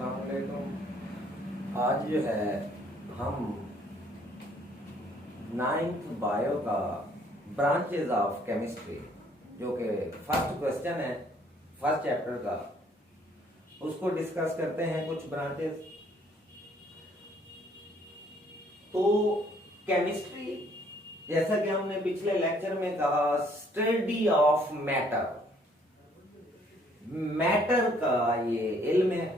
अस्सलामुअलैकुम। आज जो है हम 9th बायो का ब्रांचेज ऑफ केमिस्ट्री जो कि फर्स्ट क्वेश्चन है फर्स्ट चैप्टर का, उसको डिस्कस करते हैं। कुछ ब्रांचेस तो केमिस्ट्री, जैसा कि हमने पिछले लेक्चर में कहा, स्टडी ऑफ मैटर, मैटर का ये इल्म है,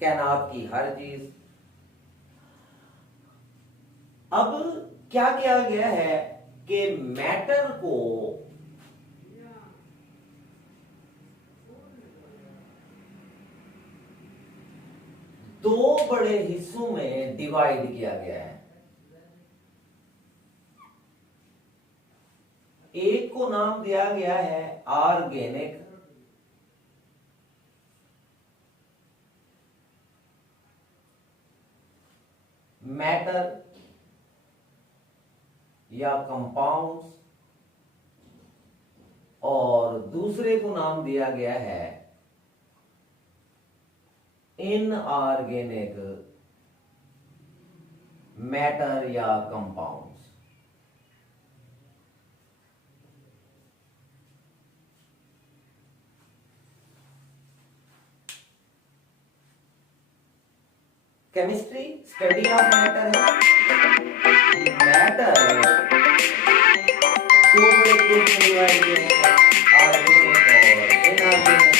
कायनात की हर चीज। अब क्या किया गया है कि मैटर को दो बड़े हिस्सों में डिवाइड किया गया है। एक को नाम दिया गया है ऑर्गेनिक, मैटर या कंपाउंड्स, और दूसरे को नाम दिया गया है इनऑर्गेनिक मैटर या compounds. Chemistry study of matter है। मैटर दो बड़े ग्रुप में डिवाइड किए हैं, ऑर्गेनिक और इनऑर्गेनिक।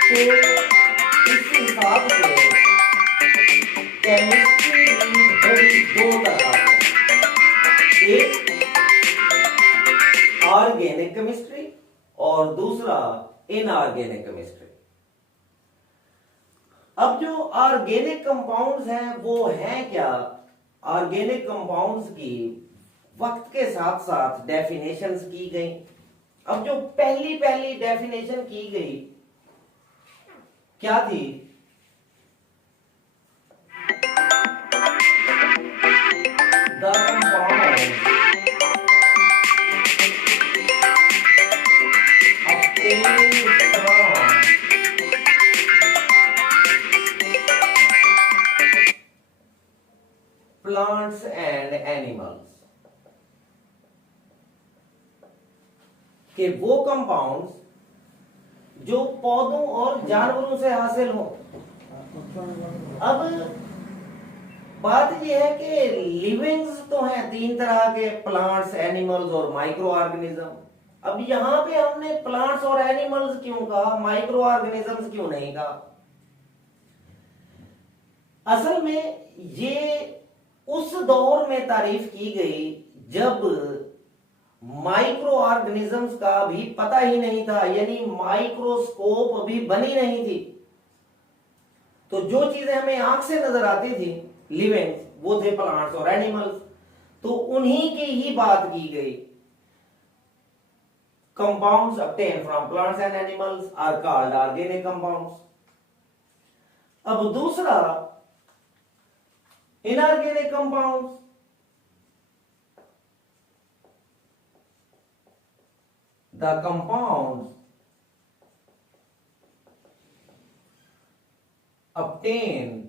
तो इस हिसाब से केमिस्ट्री की बड़ी दो तरह है, एक ऑर्गेनिक केमिस्ट्री और दूसरा इनऑर्गेनिक केमिस्ट्री। अब जो ऑर्गेनिक कंपाउंड्स हैं वो हैं क्या? ऑर्गेनिक कंपाउंड्स की वक्त के साथ साथ डेफिनेशंस की गई। अब जो पहली डेफिनेशन की गई क्या थी? The compound obtained from plants and animals, कि वो कंपाउंड्स जो पौधों और जानवरों से हासिल हो। अब बात यह है कि लिविंग्स तो हैं तीन तरह के, प्लांट्स, एनिमल्स और माइक्रो ऑर्गेनिज्म। अब यहां पे हमने प्लांट्स और एनिमल्स क्यों कहा, माइक्रो ऑर्गेनिजम्स क्यों नहीं कहा? असल में ये उस दौर में तारीफ की गई जब माइक्रो ऑर्गेनिजम्स का भी पता ही नहीं था, यानी माइक्रोस्कोप अभी बनी नहीं थी। तो जो चीजें हमें आंख से नजर आती थी लिविंग, वो थे प्लांट्स और एनिमल्स। तो उन्हीं की ही बात की गई। Compounds obtained from plants and animals are called organic compounds। अब दूसरा inorganic compounds, the compounds obtained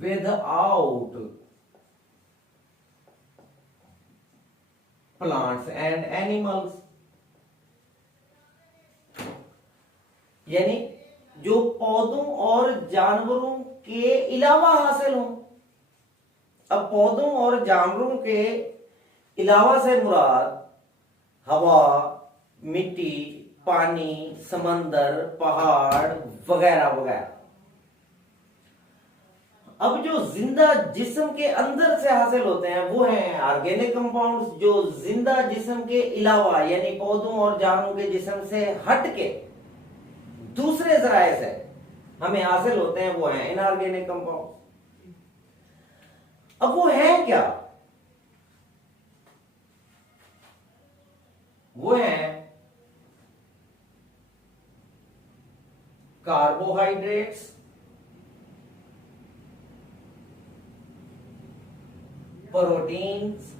without plants and animals, यानी जो पौधों और जानवरों के अलावा हासिल हो। अब पौधों और जानवरों के अलावा से मुराद हवा, मिट्टी, पानी, समंदर, पहाड़ वगैरह वगैरह। अब जो जिंदा जिस्म के अंदर से हासिल होते हैं वो हैं ऑर्गेनिक कंपाउंड्स। जो जिंदा जिस्म के अलावा यानी पौधों और जानवरों के जिस्म से हट के दूसरे जराए से हमें हासिल होते हैं वो हैं इनऑर्गेनिक कंपाउंड। अब वो हैं क्या? वो हैं carbohydrates, proteins,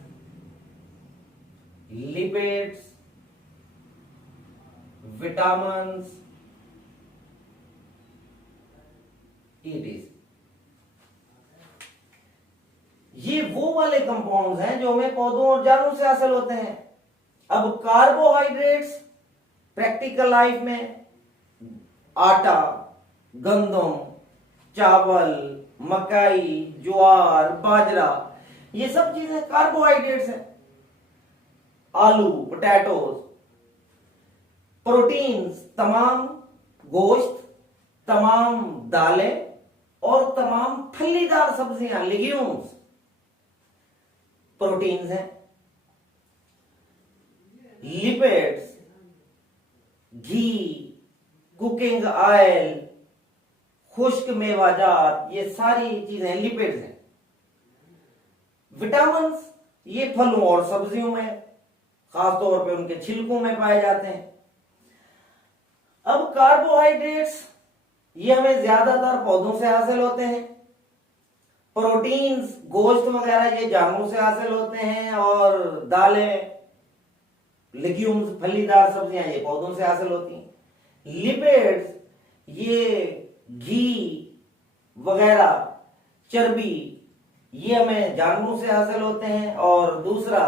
lipids vitamins, ETC। ये वो वाले कंपाउंड्स हैं जो हमें पौधों और जानवरों से हासिल होते हैं। अब कार्बोहाइड्रेट्स प्रैक्टिकल लाइफ में आटा, गंदम, चावल, मकई, ज्वार, बाजरा, ये सब चीजें कार्बोहाइड्रेट्स हैं। आलू, पोटैटोज। प्रोटीन्स तमाम गोश्त, तमाम दालें और तमाम फलीदार सब्जियां, लिग्यूम्स प्रोटीन्स हैं। लिपिड्स, घी, कुकिंग ऑयल, खुश्क मेवाजात, ये सारी चीजें लिपिड्स हैं। विटामिन्स ये फलों और सब्जियों में, खासतौर पे उनके छिलकों में पाए जाते हैं। अब कार्बोहाइड्रेट्स ये हमें ज्यादातर पौधों से हासिल होते हैं। प्रोटीन्स, गोश्त वगैरह ये जानवरों से हासिल होते हैं, और दालें, लिग्यूम्स, फलीदार सब्जियां ये पौधों से हासिल होती हैं। लिपिड्स ये घी वगैरह, चर्बी, ये हमें जानवरों से हासिल होते हैं, और दूसरा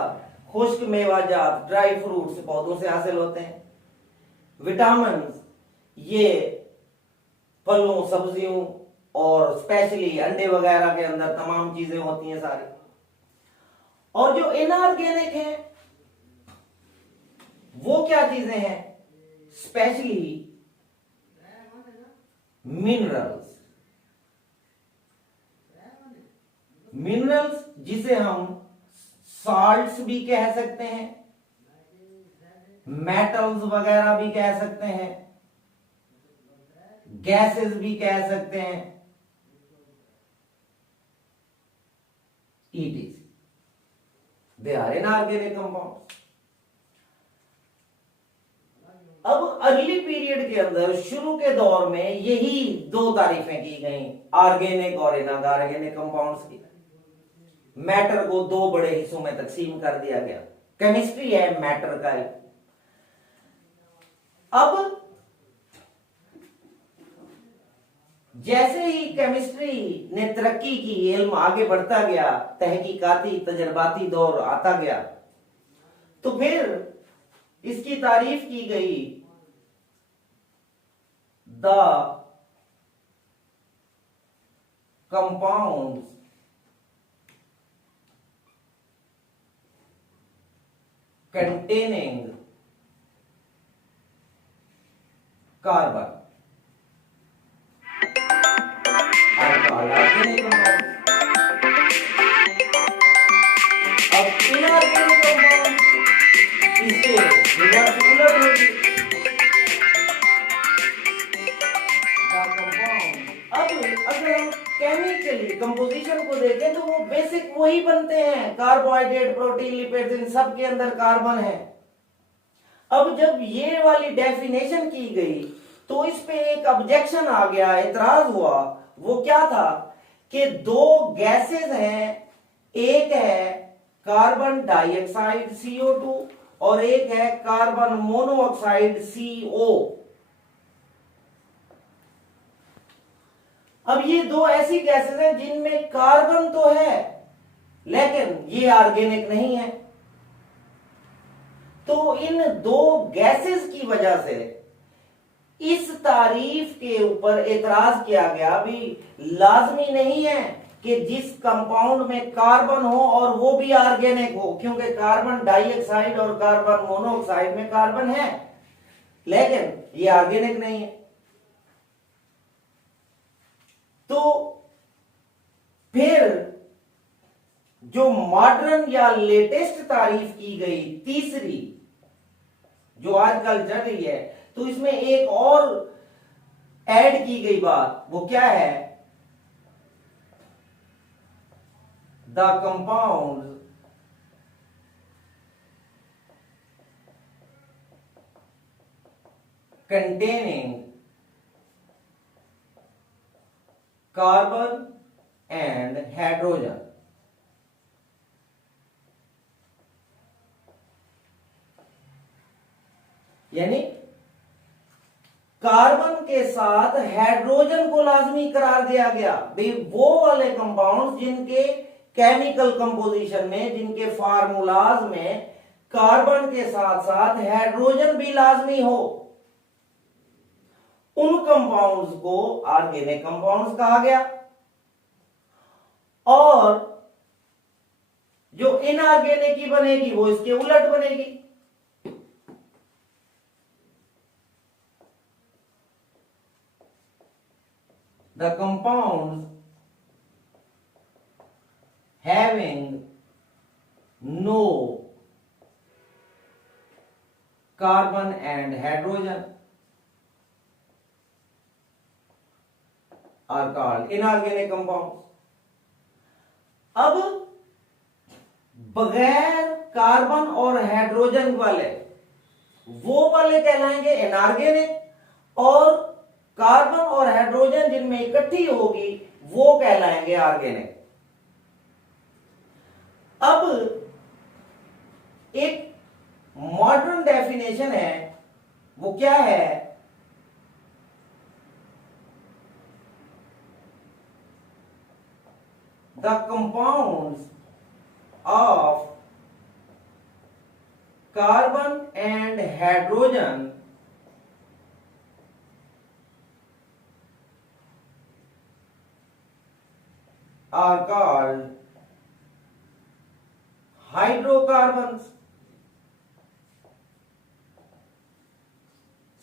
खुश्क मेवाजात, ड्राई फ्रूट्स पौधों से हासिल होते हैं। विटामिन्स ये फलों, सब्जियों और स्पेशली अंडे वगैरह के अंदर तमाम चीजें होती हैं सारी। और जो इनऑर्गेनिक है वो क्या चीजें हैं? Specially minerals. मिनरल्स जिसे हम सॉल्ट्स भी कह सकते हैं, मेटल्स वगैरह भी कह सकते हैं, गैसेस भी कह सकते हैं, ETC। They are inorganic compound. अब अर्ली पीरियड के अंदर, शुरू के दौर में, यही दो तारीफें की गई, ऑर्गेनिक और इनऑर्गेनिक कंपाउंड्स की। मैटर को दो बड़े हिस्सों में तकसीम कर दिया गया। केमिस्ट्री है मैटर का ही। अब जैसे ही केमिस्ट्री ने तरक्की की, इल्म आगे बढ़ता गया, तहकीकाती तजर्बाती दौर आता गया, तो फिर इसकी तारीफ की गई the compounds containing carbon are called organic compounds. अब inorganic compounds इसके रिवर्स उलट होगी। अब अगर हम केमिकली कंपोजिशन को देखें तो वो बेसिक वही बनते हैं, कार्बोहाइड्रेट, प्रोटीन, लिपिड्स, इन सब के अंदर कार्बन है। अब जब ये वाली डेफिनेशन की गई तो इस पे एक ऑब्जेक्शन आ गया, एतराज हुआ। वो क्या था कि दो गैसेस हैं, एक है कार्बन डाइऑक्साइड CO2 और एक है कार्बन मोनोऑक्साइड CO। अब ये दो ऐसी गैसेस हैं जिनमें कार्बन तो है लेकिन ये ऑर्गेनिक नहीं है। तो इन दो गैसेस की वजह से इस तारीफ के ऊपर एतराज किया गया भी लाजमी नहीं है कि जिस कंपाउंड में कार्बन हो और वो भी ऑर्गेनिक हो, क्योंकि कार्बन डाइऑक्साइड और कार्बन मोनोऑक्साइड में कार्बन है लेकिन ये ऑर्गेनिक नहीं है। तो फिर जो मॉडर्न या लेटेस्ट तारीफ की गई तीसरी, जो आजकल चल रही है, तो इसमें एक और ऐड की गई बात, वो क्या है? The compound containing carbon and hydrogen। यानी कार्बन के साथ हाइड्रोजन को लाजमी करार दिया गया। भाई वो वाले कंपाउंड जिनके केमिकल कंपोजिशन में, जिनके फार्मूलाज में कार्बन के साथ साथ हाइड्रोजन भी लाजमी हो, उन कंपाउंड्स को ऑर्गेनिक कंपाउंड्स कहा गया। और जो इनऑर्गेनिक की बनेगी वो इसके उलट बनेगी। The compounds having no carbon and hydrogen are called inorganic compounds. अब बगैर कार्बन और हाइड्रोजन वाले, वो वाले कहलाएंगे इनऑर्गेनिक, और कार्बन और हाइड्रोजन जिनमें इकट्ठी होगी वो कहलाएंगे ऑर्गेनिक। अब एक मॉडर्न डेफिनेशन है, वो क्या है? The compounds of carbon and hydrogen are called hydrocarbons.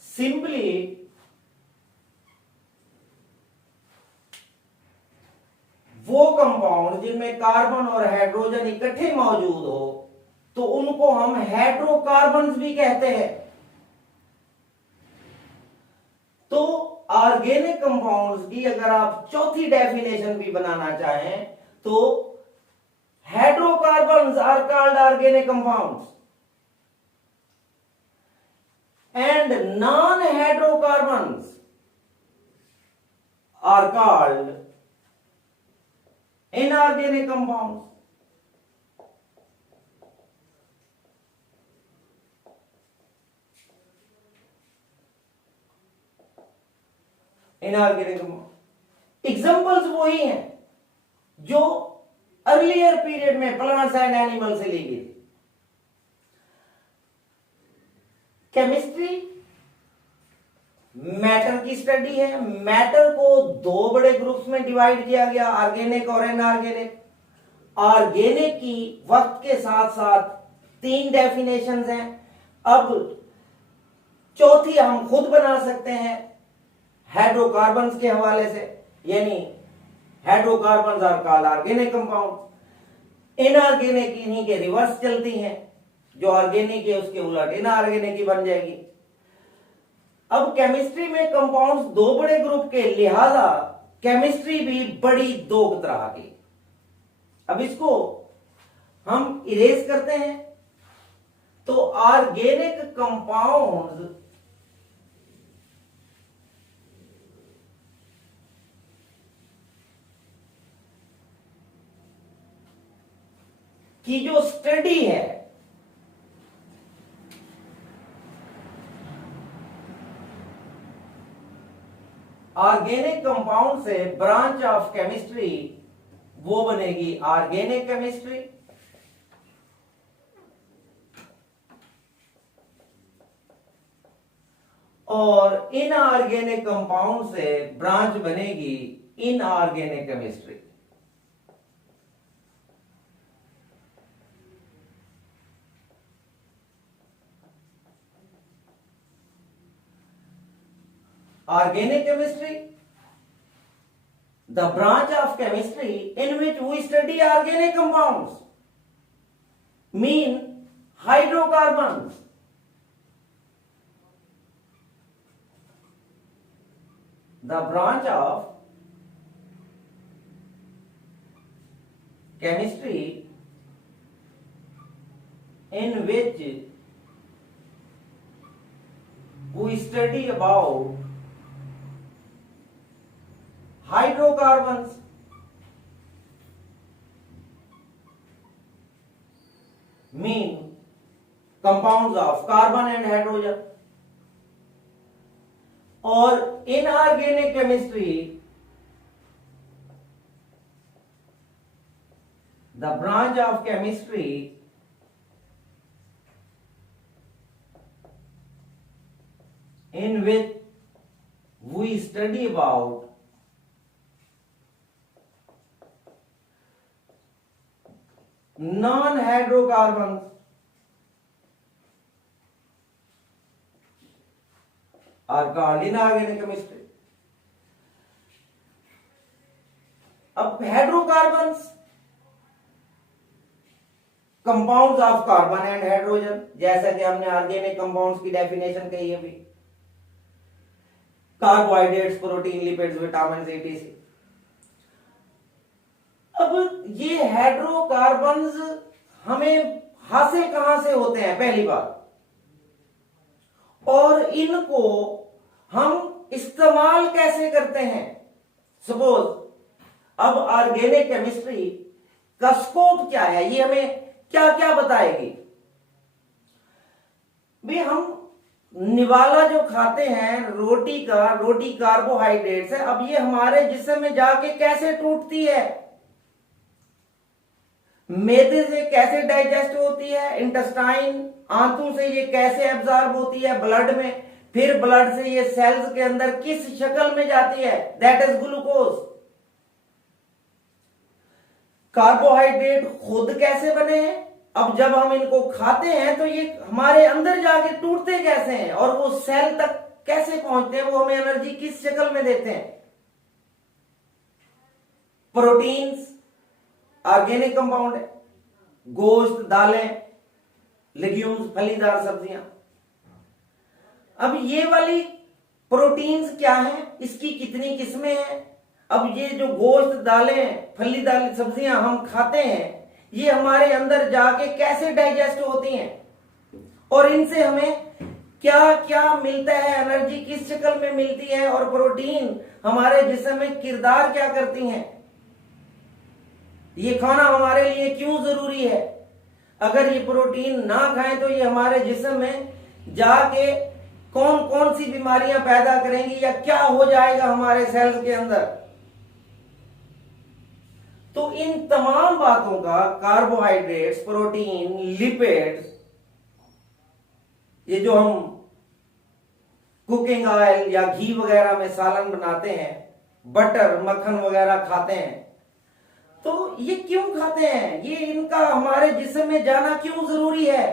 Simply वो कंपाउंड जिनमें कार्बन और हाइड्रोजन इकट्ठे मौजूद हो तो उनको हम हाइड्रोकार्बन्स भी कहते हैं। तो ऑर्गेनिक कंपाउंड्स की अगर आप चौथी डेफिनेशन भी बनाना चाहें तो hydrocarbons are called organic compounds and non hydrocarbons are called inorganic compounds. Inorganic examples वही हैं जो अर्लियर पीरियड में प्लांट्स एंड एनिमल से ली गई थी। केमिस्ट्री मैटर की स्टडी है। मैटर को दो बड़े ग्रुप्स में डिवाइड किया गया, ऑर्गेनिक और इनऑर्गेनिक। ऑर्गेनिक की वक्त के साथ साथ तीन डेफिनेशंस हैं। अब चौथी हम खुद बना सकते हैं हाइड्रोकार्बन्स के हवाले से, यानी hydrocarbons are called organic compound. Inorganic इन्हीं के रिवर्स चलती हैं, जो ऑर्गेनिक है उसके उलट इनऑर्गेनिक ही बन जाएगी। अब केमिस्ट्री में कंपाउंड्स दो बड़े ग्रुप के, लिहाजा केमिस्ट्री भी बड़ी दो तरह की। अब इसको हम इरेज करते हैं तो ऑर्गेनिक कंपाउंड्स की जो स्टडी है ऑर्गेनिक कंपाउंड से ब्रांच ऑफ केमिस्ट्री वो बनेगी ऑर्गेनिक केमिस्ट्री। और इनऑर्गेनिक कंपाउंड से ब्रांच बनेगी inorganic chemistry. Organic chemistry, the branch of chemistry in which we study organic compounds, mean hydrocarbons. The branch of chemistry in which we study about hydrocarbons mean compounds of carbon and hydrogen. और inorganic chemistry the branch of chemistry in which we study about non-hydrocarbons are called inorganic chemistry. अब hydrocarbons compounds of carbon and hydrogen, जैसा कि हमने organic compounds की definition कही अभी, carbohydrates, protein, lipids, vitamin, etc. अब ये हाइड्रोकार्बन्स हमें हासिल कहां से होते हैं, पहली बात, और इनको हम इस्तेमाल कैसे करते हैं। सपोज अब ऑर्गेनिक केमिस्ट्री का स्कोप क्या है, ये हमें क्या क्या बताएगी। भी हम निवाला जो खाते हैं रोटी कार्बोहाइड्रेट्स है, अब ये हमारे जिस्म में जाके कैसे टूटती है, मैदे से कैसे डाइजेस्ट होती है, इंटेस्टाइन आंतों से ये कैसे एब्जॉर्ब होती है ब्लड में, फिर ब्लड से ये सेल्स के अंदर किस शक्ल में जाती है, दैट इज ग्लूकोज। कार्बोहाइड्रेट खुद कैसे बने हैं, अब जब हम इनको खाते हैं तो ये हमारे अंदर जाके टूटते कैसे हैं और वो सेल तक कैसे पहुंचते हैं, वो हमें एनर्जी किस शक्ल में देते हैं। प्रोटीन्स ऑर्गेनिक कंपाउंड है, गोश्त, दालें, लेग्यूम्स, फलीदार सब्जियां। अब ये वाली प्रोटीन्स क्या है, इसकी कितनी किस्में हैं। अब ये जो गोश्त, दालें, फलीदार सब्जियां हम खाते हैं, ये हमारे अंदर जाके कैसे डाइजेस्ट होती हैं और इनसे हमें क्या क्या मिलता है, एनर्जी किस शक्ल में मिलती है, और प्रोटीन हमारे जिस्म में किरदार क्या करती हैं, ये खाना हमारे लिए क्यों जरूरी है। अगर ये प्रोटीन ना खाएं तो ये हमारे जिस्म में जाके कौन कौन सी बीमारियां पैदा करेंगी या क्या हो जाएगा हमारे सेल्स के अंदर। तो इन तमाम बातों का कार्बोहाइड्रेट्स, प्रोटीन, लिपिड्स, ये जो हम कुकिंग ऑयल या घी वगैरह में सालन बनाते हैं, बटर, मक्खन वगैरह खाते हैं, तो ये क्यों खाते हैं, ये इनका हमारे जिस्म में जाना क्यों जरूरी है,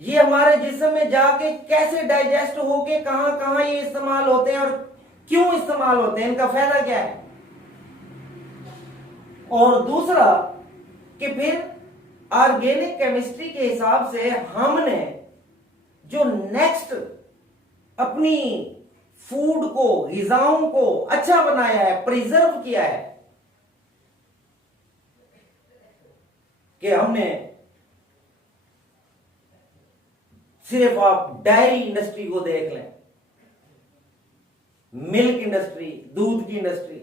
ये हमारे जिस्म में जाके कैसे डाइजेस्ट होके कहां कहां ये इस्तेमाल होते हैं और क्यों इस्तेमाल होते हैं, इनका फायदा क्या है। और दूसरा कि फिर ऑर्गेनिक केमिस्ट्री के हिसाब से हमने जो नेक्स्ट अपनी फूड को, ग़िज़ाओं को अच्छा बनाया है, प्रिजर्व किया है, कि हमने सिर्फ आप डायरी इंडस्ट्री को देख लें, मिल्क इंडस्ट्री, दूध की इंडस्ट्री,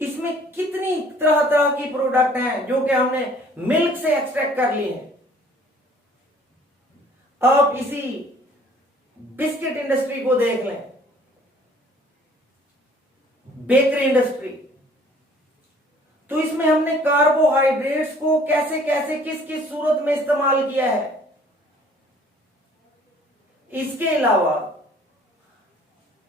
इसमें कितनी तरह तरह की प्रोडक्ट हैं जो कि हमने मिल्क से एक्सट्रैक्ट कर लिए हैं। आप इसी बिस्किट इंडस्ट्री को देख लें, बेकरी इंडस्ट्री, तो इसमें हमने कार्बोहाइड्रेट्स को कैसे कैसे किस किस सूरत में इस्तेमाल किया है। इसके अलावा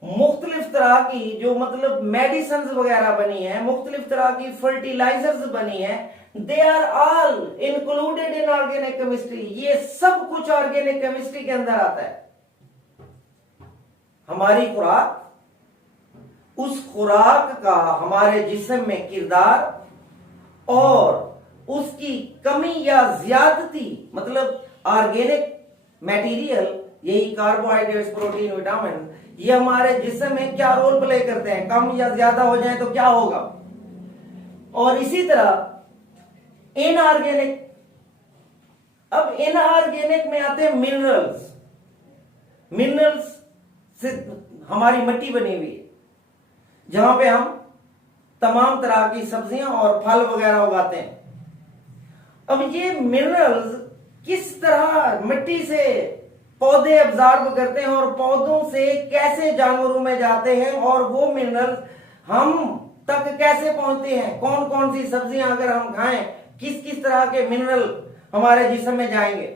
मुख्तलिफ तरह की जो मतलब मेडिसिन वगैरह बनी है, मुख्तलिफ तरह की फर्टिलाइजर्स बनी है, they are all included in organic chemistry. ये सब कुछ ऑर्गेनिक केमिस्ट्री के अंदर आता है। हमारी खुराक, उस खुराक का हमारे जिस्म में किरदार और उसकी कमी या ज्यादती, मतलब ऑर्गेनिक मटेरियल, यही कार्बोहाइड्रेट्स, प्रोटीन, विटामिन, ये हमारे जिस्म में क्या रोल प्ले करते हैं, कम या ज्यादा हो जाए तो क्या होगा। और इसी तरह इनऑर्गेनिक, अब इनऑर्गेनिक में आते हैं मिनरल्स। मिनरल्स से हमारी मिट्टी बनी हुई है, जहां पे हम तमाम तरह की सब्जियां और फल वगैरह उगाते हैं। अब ये मिनरल्स किस तरह मिट्टी से पौधे एब्जॉर्ब करते हैं और पौधों से कैसे जानवरों में जाते हैं और वो मिनरल हम तक कैसे पहुंचते हैं, कौन कौन सी सब्जियां अगर हम खाएं किस किस तरह के मिनरल हमारे जिस्म में जाएंगे,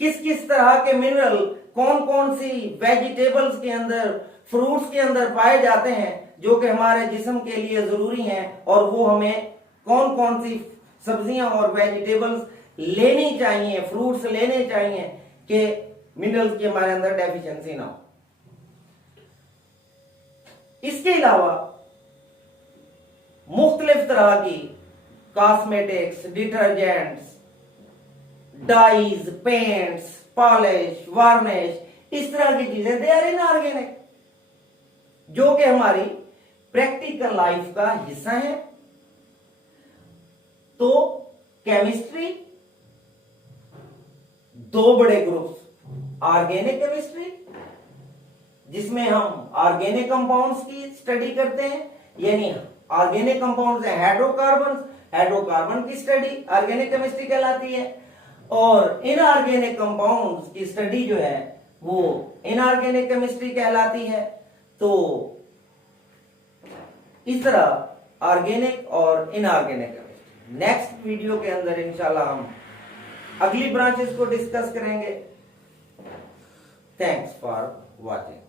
किस किस तरह के मिनरल कौन कौन सी वेजिटेबल्स के अंदर, फ्रूट्स के अंदर पाए जाते हैं जो कि हमारे जिस्म के लिए जरूरी हैं, और वो हमें कौन कौन सी सब्जियां और वेजिटेबल्स लेनी चाहिए, फ्रूट्स लेने चाहिए कि मिनरल्स की हमारे अंदर डेफिशिएंसी ना हो। इसके अलावा मुख्तलिफ तरह की cosmetics, detergents, dyes, paints, polish, varnish, इस तरह की चीजें दे आर इनऑर्गेनिक जो कि हमारी प्रैक्टिकल लाइफ का हिस्सा है। तो केमिस्ट्री दो बड़े ग्रुप्स, ऑर्गेनिक केमिस्ट्री जिसमें हम ऑर्गेनिक कंपाउंड्स की स्टडी करते हैं, यानी ऑर्गेनिक कंपाउंड्स है हाइड्रोकार्बन, हाइड्रोकार्बन की स्टडी ऑर्गेनिक केमिस्ट्री कहलाती है, और इनऑर्गेनिक कंपाउंड्स की स्टडी जो है वो इनऑर्गेनिक केमिस्ट्री कहलाती है। तो इस तरह ऑर्गेनिक और इनऑर्गेनिक केमिस्ट्री नेक्स्ट वीडियो के अंदर इंशाल्लाह हम अगली ब्रांचेस को डिस्कस करेंगे। Thanks for watching.